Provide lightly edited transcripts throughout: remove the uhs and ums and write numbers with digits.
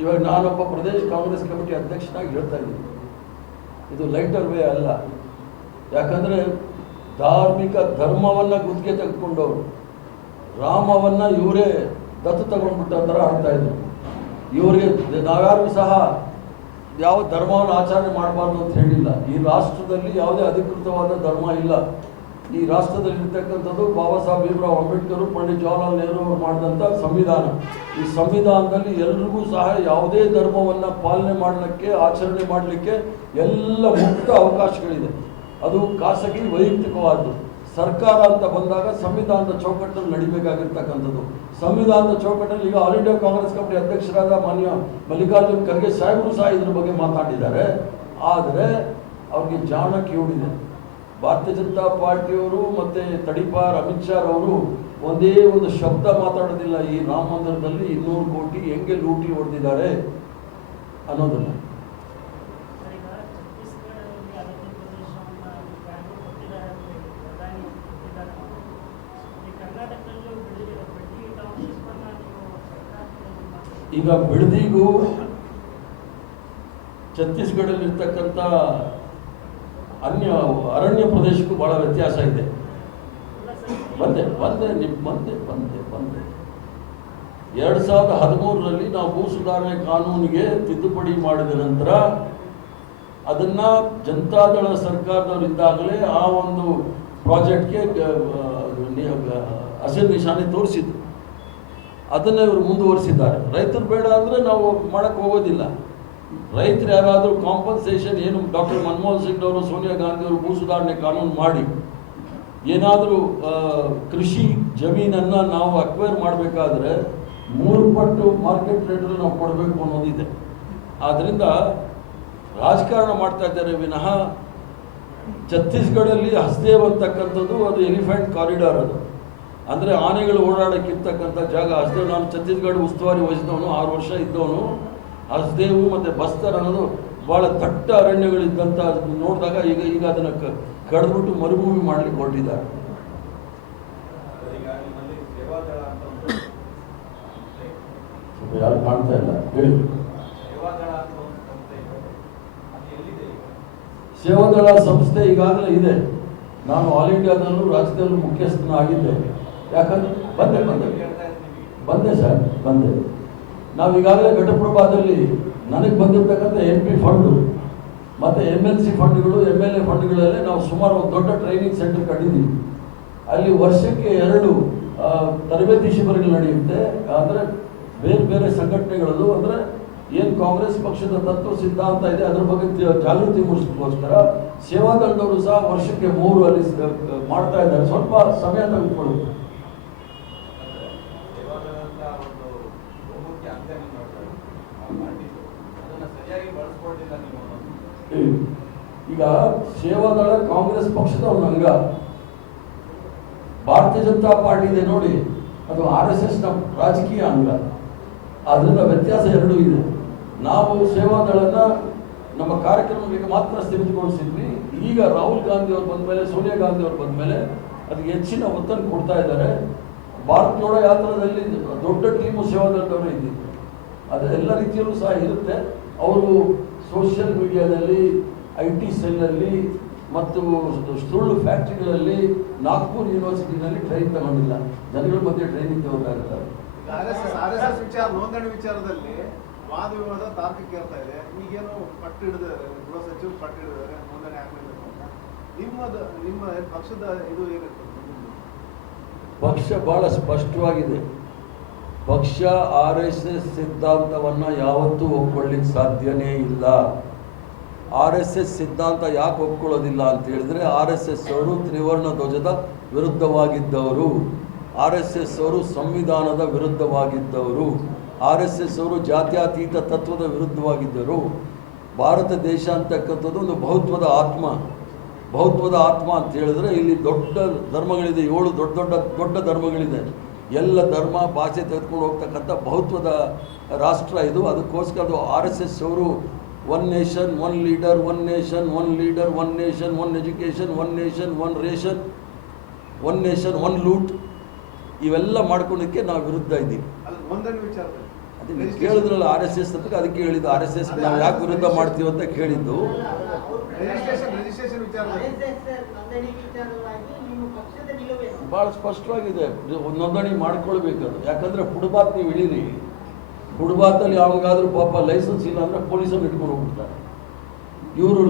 ಇವಾಗ ನಾನೊಬ್ಬ ಪ್ರದೇಶ ಕಾಂಗ್ರೆಸ್ ಕಮಿಟಿ ಅಧ್ಯಕ್ಷನಾಗಿ ಹೇಳ್ತಾ ಇದ್ದೀನಿ, ಇದು ಲೈಟರ್ ವೇ ಅಲ್ಲ. ಯಾಕಂದರೆ ಧಾರ್ಮಿಕ ಧರ್ಮವನ್ನು ಗುತ್ತಿಗೆ ತೆಗೆದುಕೊಂಡವರು, ರಾಮವನ್ನು ಇವರೇ ದತ್ತು ತಗೊಂಡ್ಬಿಟ್ಟ ಥರ ಆಡ್ತಾ ಇದ್ರು. ಇವರಿಗೆ ನಾವ್ಯಾರು ಸಹ ಯಾವ ಧರ್ಮವನ್ನು ಆಚರಣೆ ಮಾಡಬಾರ್ದು ಅಂತ ಹೇಳಿಲ್ಲ. ಈ ರಾಷ್ಟ್ರದಲ್ಲಿ ಯಾವುದೇ ಅಧಿಕೃತವಾದ ಧರ್ಮ ಇಲ್ಲ. ಈ ರಾಷ್ಟ್ರದಲ್ಲಿರ್ತಕ್ಕಂಥದ್ದು ಬಾಬಾ ಸಾಹೇಬ್ ಭೀಮ್ರಾವ್ ಅಂಬೇಡ್ಕರ್, ಪಂಡಿತ್ ಜವಾಹರ್ಲಾಲ್ ನೆಹರು ಅವರು ಮಾಡಿದಂಥ ಸಂವಿಧಾನ. ಈ ಸಂವಿಧಾನದಲ್ಲಿ ಎಲ್ರಿಗೂ ಸಹ ಯಾವುದೇ ಧರ್ಮವನ್ನು ಪಾಲನೆ ಮಾಡಲಿಕ್ಕೆ, ಆಚರಣೆ ಮಾಡಲಿಕ್ಕೆ ಎಲ್ಲ ಮುಕ್ತ ಅವಕಾಶಗಳಿದೆ. ಅದು ಖಾಸಗಿ ವೈಯಕ್ತಿಕವಾದ್ದು. ಸರ್ಕಾರ ಅಂತ ಬಂದಾಗ ಸಂವಿಧಾನದ ಚೌಕಟ್ಟಲ್ಲಿ ನಡಿಬೇಕಾಗಿರ್ತಕ್ಕಂಥದ್ದು. ಸಂವಿಧಾನದ ಚೌಕಟ್ಟಲ್ಲಿ ಈಗ ಆಲ್ ಇಂಡಿಯಾ ಕಾಂಗ್ರೆಸ್ ಕಮಿಟಿ ಅಧ್ಯಕ್ಷರಾದ ಮಾನ್ಯ ಮಲ್ಲಿಕಾರ್ಜುನ್ ಖರ್ಗೆ ಸಾಹೇಬರು ಸಹ ಇದ್ರ ಬಗ್ಗೆ ಮಾತಾಡಿದ್ದಾರೆ. ಆದರೆ ಅವ್ರಿಗೆ ಜಾಣ ಕಿವುಡಿದೆ. ಭಾರತೀಯ ಜನತಾ ಪಾರ್ಟಿಯವರು ಮತ್ತು ತಡಿಪಾರ್ ಅಮಿತ್ ಶಾ ಅವರು ಒಂದೇ ಒಂದು ಶಬ್ದ ಮಾತಾಡೋದಿಲ್ಲ ಈ ರಾಮ ಮಂದಿರದಲ್ಲಿ 200 ಕೋಟಿ ಹೆಂಗೆ ಲೂಟಿ ಹೊಡೆದಿದ್ದಾರೆ ಅನ್ನೋದನ್ನು. ಈಗ ಬಿಡದಿಗೂ ಛತ್ತೀಸ್ಗಢದಲ್ಲಿರ್ತಕ್ಕಂಥ ಅರಣ್ಯ ಪ್ರದೇಶಕ್ಕೂ ಭಾಳ ವ್ಯತ್ಯಾಸ ಇದೆ. ಬಂದೆ 2013ರಲ್ಲಿ ನಾವು ಭೂ ಸುಧಾರಣೆ ಕಾನೂನಿಗೆ ತಿದ್ದುಪಡಿ ಮಾಡಿದ ನಂತರ ಅದನ್ನು ಜನತಾದಳ ಸರ್ಕಾರದವರಿದ್ದಾಗಲೇ ಆ ಒಂದು ಪ್ರಾಜೆಕ್ಟ್ಗೆ ಹಸಿರು ನಿಶಾನೆ ತೋರಿಸಿದ್ರು. ಅದನ್ನು ಇವರು ಮುಂದುವರಿಸಿದ್ದಾರೆ. ರೈತರು ಬೇಡ ಅಂದರೆ ನಾವು ಮಾಡೋಕ್ಕೆ ಹೋಗೋದಿಲ್ಲ. ರೈತರು ಯಾರಾದರೂ ಕಾಂಪನ್ಸೇಷನ್ ಏನು ಡಾಕ್ಟರ್ ಮನಮೋಹನ್ ಸಿಂಗ್ ಅವರು, ಸೋನಿಯಾ ಗಾಂಧಿ ಅವರು ಭೂ ಸುಧಾರಣೆ ಕಾನೂನು ಮಾಡಿ ಏನಾದರೂ ಕೃಷಿ ಜಮೀನನ್ನು ನಾವು ಅಕ್ವೈರ್ ಮಾಡಬೇಕಾದ್ರೆ 3 ಪಟ್ಟು ಮಾರ್ಕೆಟ್ ರೇಟಲ್ಲಿ ನಾವು ಕೊಡಬೇಕು ಅನ್ನೋದಿದೆ. ಆದ್ದರಿಂದ ರಾಜಕಾರಣ ಮಾಡ್ತಾ ಇದ್ದಾರೆ ವಿನಃ ಛತ್ತೀಸ್ಗಢಲ್ಲಿ ಹಸ್ದೇವ್ ಅಂತಕ್ಕಂಥದ್ದು ಅದು ಎಲಿಫೆಂಟ್ ಕಾರಿಡಾರ್. ಅದು ಅಂದರೆ ಆನೆಗಳು ಓಡಾಡೋಕ್ಕಿರ್ತಕ್ಕಂಥ ಜಾಗ ಹಸ್ದೇವ್. ನಾನು ಛತ್ತೀಸ್ಗಢ ಉಸ್ತುವಾರಿ ವಹಿಸಿದವನು, 6 ವರ್ಷ ಇದ್ದವನು. ಹಸ್ದೇವು ಮತ್ತು ಬಸ್ತರ್ ಅನ್ನೋದು ಭಾಳ ದಟ್ಟ ಅರಣ್ಯಗಳಿದ್ದಂಥ ನೋಡಿದಾಗ ಈಗ ಅದನ್ನು ಕಡಿದ್ಬಿಟ್ಟು ಮರುಭೂಮಿ ಮಾಡಲಿಕ್ಕೆ ಹೊರಟಿದ್ದಾರೆ. ಯಾರು ಕಾಣ್ತಾ ಇಲ್ಲ ಹೇಳಿ. ಸೇವಾದಳ ಸಂಸ್ಥೆ ಈಗಾಗಲೇ ಇದೆ. ನಾನು ಆಲ್ ಇಂಡಿಯಾದಲ್ಲೂ ರಾಜ್ಯದಲ್ಲೂ ಮುಖ್ಯಸ್ಥನಾಗಿದ್ದೆ. ಯಾಕಂದ್ರೆ ಬಂದೆ ಸರ್. ನಾವು ಈಗಾಗಲೇ ಘಟಪ್ರಭಾದಲ್ಲಿ ನನಗೆ ಬಂದಿರತಕ್ಕಂಥ MP ಫಂಡು ಮತ್ತು MLC ಫಂಡ್ಗಳು, MLA ಫಂಡ್ಗಳಲ್ಲೇ ನಾವು ಸುಮಾರು ಒಂದು ದೊಡ್ಡ ಟ್ರೈನಿಂಗ್ ಸೆಂಟರ್ ಕಟ್ಟಿದ್ದೀವಿ. ಅಲ್ಲಿ ವರ್ಷಕ್ಕೆ 2 ತರಬೇತಿ ಶಿಬಿರಗಳು ನಡೆಯುತ್ತೆ. ಅಂದರೆ ಬೇರೆ ಬೇರೆ ಸಂಘಟನೆಗಳದು, ಅಂದರೆ ಏನು ಕಾಂಗ್ರೆಸ್ ಪಕ್ಷದ ತತ್ವ ಸಿದ್ಧಾಂತ ಇದೆ ಅದ್ರ ಬಗ್ಗೆ ಜಾಗೃತಿ ಮೂಡಿಸೋಕ್ಕೋಸ್ಕರ ಸೇವಾದಳದವರು ಸಹ ವರ್ಷಕ್ಕೆ 3 ಅಲ್ಲಿ ಮಾಡ್ತಾ ಇದ್ದಾರೆ. ಸ್ವಲ್ಪ ಸಮಯ ತೆಗೆದುಕೊಳ್ಳುತ್ತೆ. ಈಗ ಸೇವಾದಳ ಕಾಂಗ್ರೆಸ್ ಪಕ್ಷದ ಒಂದು ಅಂಗ. ಭಾರತೀಯ ಜನತಾ ಪಾರ್ಟಿ ಇದೆ ನೋಡಿ, ಅದು RSSನ ರಾಜಕೀಯ ಅಂಗ. ಅದರಿಂದ ವ್ಯತ್ಯಾಸ 2 ಇದೆ. ನಾವು ಸೇವಾದಳನ ನಮ್ಮ ಕಾರ್ಯಕ್ರಮಗಳಿಗೆ ಮಾತ್ರ ಸ್ಥಗಿತಗೊಳಿಸಿದ್ವಿ. ಈಗ ರಾಹುಲ್ ಗಾಂಧಿ ಅವರು ಬಂದ ಮೇಲೆ, ಸೋನಿಯಾ ಗಾಂಧಿ ಅವರು ಬಂದ ಮೇಲೆ ಅದಕ್ಕೆ ಹೆಚ್ಚಿನ ಒತ್ತನ್ನು ಕೊಡ್ತಾ ಇದ್ದಾರೆ. ಭಾರತ್ ಜೋಡೋ ಯಾತ್ರಾದಲ್ಲಿ ದೊಡ್ಡ ಟೀಮು ಸೇವಾದಳದವರೇ ಇದ್ದಿದ್ದು. ಅದು ಎಲ್ಲ ರೀತಿಯಲ್ಲೂ ಸಹ ಇರುತ್ತೆ. ಅವರು ಸೋಷಿಯಲ್ ಮೀಡಿಯಾದಲ್ಲಿ, IT ಸೆಲ್ಲಲ್ಲಿ ಮತ್ತು ಸುಳ್ಳು ಫ್ಯಾಕ್ಟ್ರಿಗಳಲ್ಲಿ, ನಾಗ್ಪುರ್ ಯೂನಿವರ್ಸಿಟಿನಲ್ಲಿ ಟ್ರೈನ್ ತಗೊಂಡಿಲ್ಲ. ಜನಗಳ ಮಧ್ಯೆ ಟ್ರೈನಿಂಗ್ ತಗೋಬೇಕಾಗುತ್ತಾರೆ. ನೋಂದಣಿ ವಿಚಾರದಲ್ಲಿ ವಾದ ವಿವಾದ ತಾರ್ಕಿಕ ಇರ್ತಾ ಇದೆ. ಈಗೇನು ಪಟ್ಟು ಹಿಡಿದಾರೆ, ಗೃಹ ಸಚಿವರು ಪಟ್ಟು ಹಿಡಿದಾರೆ ನೋಂದಣಿ ಆಗಬೇಕು ಅಂತ. ನಿಮ್ಮ ಪಕ್ಷದ ಇದು ಏನಿರ್ತದೆ? ಪಕ್ಷ ಬಹಳ ಸ್ಪಷ್ಟವಾಗಿದೆ. ಪಕ್ಷ RSS ಸಿದ್ಧಾಂತವನ್ನು ಯಾವತ್ತೂ ಒಪ್ಕೊಳ್ಳಿಕ್ಕೆ ಸಾಧ್ಯನೇ ಇಲ್ಲ. RSS ಸಿದ್ಧಾಂತ ಯಾಕೆ ಒಪ್ಕೊಳ್ಳೋದಿಲ್ಲ ಅಂತ ಹೇಳಿದ್ರೆ, RSS ಅವರು ತ್ರಿವರ್ಣ ಧ್ವಜದ ವಿರುದ್ಧವಾಗಿದ್ದವರು, RSS ಅವರು ಸಂವಿಧಾನದ ವಿರುದ್ಧವಾಗಿದ್ದವರು, RSS ಅವರು ಜಾತ್ಯತೀತ ತತ್ವದ ವಿರುದ್ಧವಾಗಿದ್ದರು. ಭಾರತ ದೇಶ ಅಂತಕ್ಕಂಥದ್ದು ಒಂದು ಬಹುತ್ವದ ಆತ್ಮ ಅಂತ ಹೇಳಿದ್ರೆ ಇಲ್ಲಿ ದೊಡ್ಡ ಧರ್ಮಗಳಿದೆ. 7 ದೊಡ್ಡ ಧರ್ಮಗಳಿದೆ. ಎಲ್ಲ ಧರ್ಮ ಭಾಷೆ ತೆಗೆದುಕೊಂಡು ಹೋಗ್ತಕ್ಕಂಥ ಬಹುತ್ವದ ರಾಷ್ಟ್ರ ಇದು. ಅದಕ್ಕೋಸ್ಕರ ಅದು RSS ಅವರು one nation one leader, one nation one leader, one nation one education, one nation one ration, one nation one loot, ಇವೆಲ್ಲ ಮಾಡ್ಕೊಳ್ಳಿಕ್ಕೆ ನಾವು ವಿರುದ್ಧ ಇದ್ದೀವಿ. ಅದನ್ನು ಕೇಳಿದ್ರಲ್ಲ RSS ಅಂತ, ಅದಕ್ಕೆ ಹೇಳಿದ್ದು RSS ನಾವು ಯಾಕೆ ವಿರುದ್ಧ ಮಾಡ್ತೀವಿ ಅಂತ ಕೇಳಿದ್ದು. ರಿಜಿಸ್ಟ್ರೇಷನ್ ಭಾಳ ಸ್ಪಷ್ಟವಾಗಿದೆ, ನೋಂದಣಿ ಮಾಡ್ಕೊಳ್ಬೇಕು ಅದು. ಯಾಕಂದರೆ ಫುಟ್ಪಾತ್ ನೀವು ಇಳೀರಿ, ಫುಟ್ಪಾತಲ್ಲಿ ಯಾವಾಗಾದ್ರೂ ಪಾಪ ಲೈಸೆನ್ಸ್ ಇಲ್ಲ ಅಂದರೆ ಪೊಲೀಸನ್ನು ಇಟ್ಕೊಂಡು ಹೋಗ್ಬಿಡ್ತಾರೆ. ಇವರು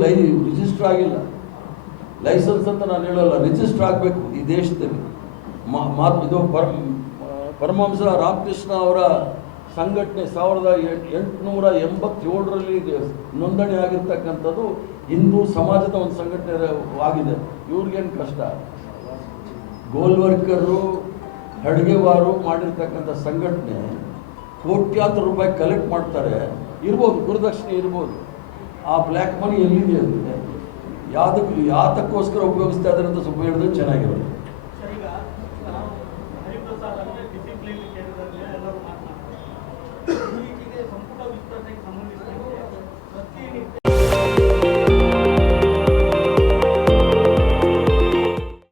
ರಿಜಿಸ್ಟರ್ ಆಗಿಲ್ಲ, ಲೈಸೆನ್ಸ್ ಅಂತ ನಾನು ಹೇಳಲ್ಲ, ರಿಜಿಸ್ಟರ್ ಆಗಬೇಕು ಈ ದೇಶದಲ್ಲಿ. ಇದು ಪರಮಹಂಸ ರಾಮಕೃಷ್ಣ ಅವರ ಸಂಘಟನೆ 1887ರಲ್ಲಿ ನೋಂದಣಿ ಆಗಿರ್ತಕ್ಕಂಥದ್ದು ಹಿಂದೂ ಸಮಾಜದ ಒಂದು ಸಂಘಟನೆ ಆಗಿದೆ. ಇವ್ರಿಗೇನು ಕಷ್ಟ? ಗೋಲ್ವರ್ಕರು, ಅಡುಗೆವಾರು ಮಾಡಿರ್ತಕ್ಕಂಥ ಸಂಘಟನೆ ಕೋಟ್ಯಾಂತರ ರೂಪಾಯಿ ಕಲೆಕ್ಟ್ ಮಾಡ್ತಾರೆ. ಇರ್ಬೋದು, ಗುರುದಕ್ಷಿಣೆ ಇರ್ಬೋದು. ಆ ಬ್ಲ್ಯಾಕ್ ಮನಿ ಎಲ್ಲಿದೆ ಅಂದರೆ ಯಾತಕ್ಕೋಸ್ಕರ ಉಪಯೋಗಿಸ್ತಾ ಇದ್ದಾರೆ ಅಂತ ಸ್ವಲ್ಪ ಹೇಳಿದ್ರೆ ಚೆನ್ನಾಗಿರುತ್ತೆ.